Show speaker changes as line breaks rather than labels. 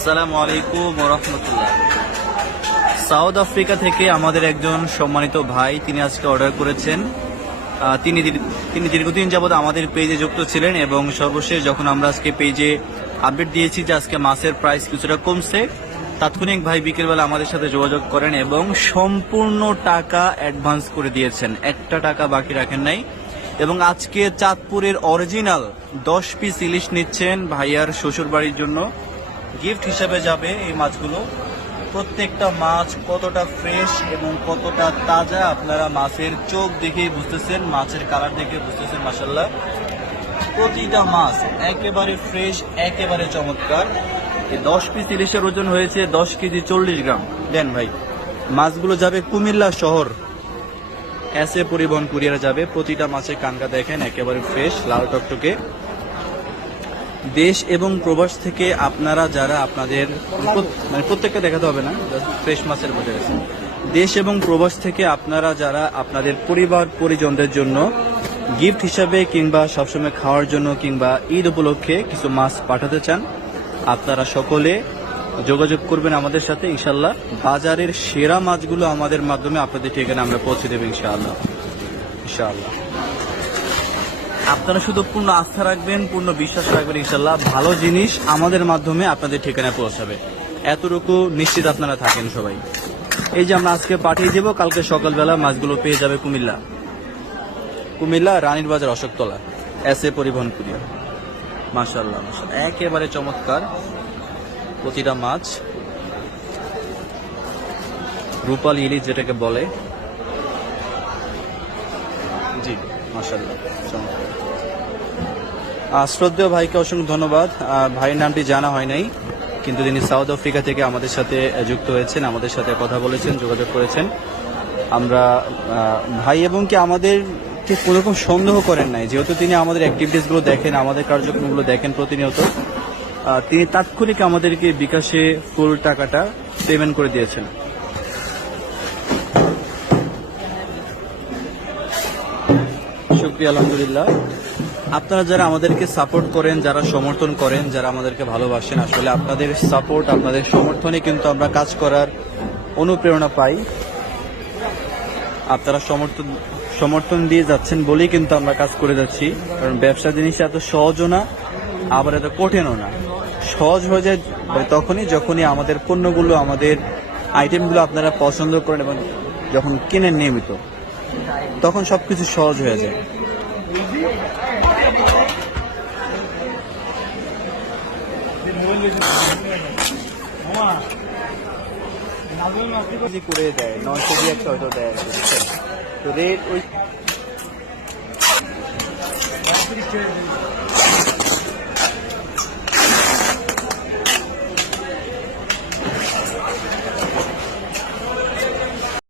আসসালামু আলাইকুম রহমতুল্লাহ। South Africa থেকে আমাদের একজন সম্মানিত ভাই, তিনি আজকে অর্ডার করেছেন। তিনি তিনি দীর্ঘদিন যাবত আমাদের পেজে যুক্ত ছিলেন এবং সর্বশেষ যখন আমরা আজকে পেজে আপডেট দিয়েছি যে আজকে মাছের প্রাইস কিছুটা কমছে, তাৎক্ষণিক ভাই বিকেলবেলা আমাদের সাথে যোগাযোগ করেন এবং সম্পূর্ণ টাকা অ্যাডভান্স করে দিয়েছেন। একটা টাকা বাকি রাখেন নাই। এবং আজকে চাঁদপুরের অরিজিনাল দশ পিস ইলিশ নিচ্ছেন ভাইয়ার শ্বশুর বাড়ির জন্য। গিফট হিসেবে যাবে এই মাছগুলো। প্রত্যেকটা মাছ কতটা ফ্রেশ এবং কতটা তাজা আপনারা মাছের চোখ দেখেই বুঝতেছেন, মাছের কালার দেখে বুঝতেছেন মাসাল্লাহ প্রতিটা মাছ একেবারে ফ্রেশ একেবারে চমৎকার। এই দশ পিস ইলিশের ওজন হয়েছে দশ কেজি চল্লিশ গ্রাম। দেন ভাই, মাছগুলো যাবে কুমিল্লা শহর। এসে পরিবহন কুরিয়ারে যাবে। প্রতিটা মাছের কানকা দেখেন, একেবারে ফ্রেশ লাল টকটকে। দেশ এবং প্রবাস থেকে আপনারা যারা আপনাদের মানে প্রত্যেকটা দেখাতে হবে না ফ্রেশ মাছের বোঝা গেছে। দেশ এবং প্রবাস থেকে আপনারা যারা আপনাদের পরিবার, পরিজনদের জন্য গিফট হিসাবে কিংবা সবসময় খাওয়ার জন্য কিংবা ঈদ উপলক্ষে কিছু মাছ পাঠাতে চান, আপনারা সকলে যোগাযোগ করবেন আমাদের সাথে ইনশাল্লাহ বাজারের সেরা মাছগুলো আমাদের মাধ্যমে আপনাদের ঠিকানা আমরা পৌঁছে দেবো, ইনশাআল্লাহ। ইনশাআল্লাহ। আপনারা শুধু পূর্ণ আস্থা রাখবেন, পূর্ণ বিশ্বাস রাখবেন ইনশাল্লাহ ভালো জিনিস আমাদের মাধ্যমে আপনাদের ঠিকানায় পৌঁছাবে। এতটুকু নিশ্চিত আপনারা থাকেন সবাই। এই যে আমরা আজকে পাঠিয়ে দেবো, কালকে সকালবেলা মাছগুলো পেয়ে যাবে কুমিল্লা। কুমিল্লা রানীর বাজার অশোকতলা, এস এ পরিবহন কুরিয়ার। মাশাল্লাহ একেবারে চমৎকার প্রতিটা মাছ। রূপাল ইলিশ যেটাকে বলে। জি। শ্রদ্ধেয় ভাইকে অসংখ্য ধন্যবাদ। ভাইয়ের নামটি জানা হয় নাই, কিন্তু তিনি সাউথ আফ্রিকা থেকে আমাদের সাথে যুক্ত হয়েছেন, আমাদের সাথে কথা বলেছেন, যোগাযোগ করেছেন। আমরা ভাই এবং কি আমাদের কোনো রকম সন্দেহ করেন নাই, যেহেতু তিনি আমাদের অ্যাক্টিভিটিসগুলো দেখেন, আমাদের কার্যক্রমগুলো দেখেন প্রতিনিয়ত। তিনি তাৎক্ষণিক আমাদেরকে বিকাশে ফুল টাকাটা পেমেন্ট করে দিয়েছেন। শুক্রিয়া আলহামদুলিল্লাহ। আপনারা যারা আমাদেরকে সাপোর্ট করেন, যারা সমর্থন করেন, যারা আমাদেরকে ভালোবাসেন, আসলে আপনাদের সাপোর্ট আপনাদের সমর্থনে কিন্তু আমরা কাজ করার অনুপ্রেরণা পাই। আপনারা সমর্থন সমর্থন দিয়ে যাচ্ছেন বলেই কিন্তু আমরা কাজ করে যাচ্ছি। কারণ ব্যবসা জিনিস এত সহজও না, আবার এত কঠিনও না। সহজ হয়ে যায় তখনই, যখনই আমাদের পণ্যগুলো, আমাদের আইটেমগুলো আপনারা পছন্দ করেন এবং যখন কেনেন নিয়মিত, তখন সবকিছু সহজ হয়ে যায়। করে দেয় নয়শো দিয়ে একটা হয়তো দেয়? তো রেট ওই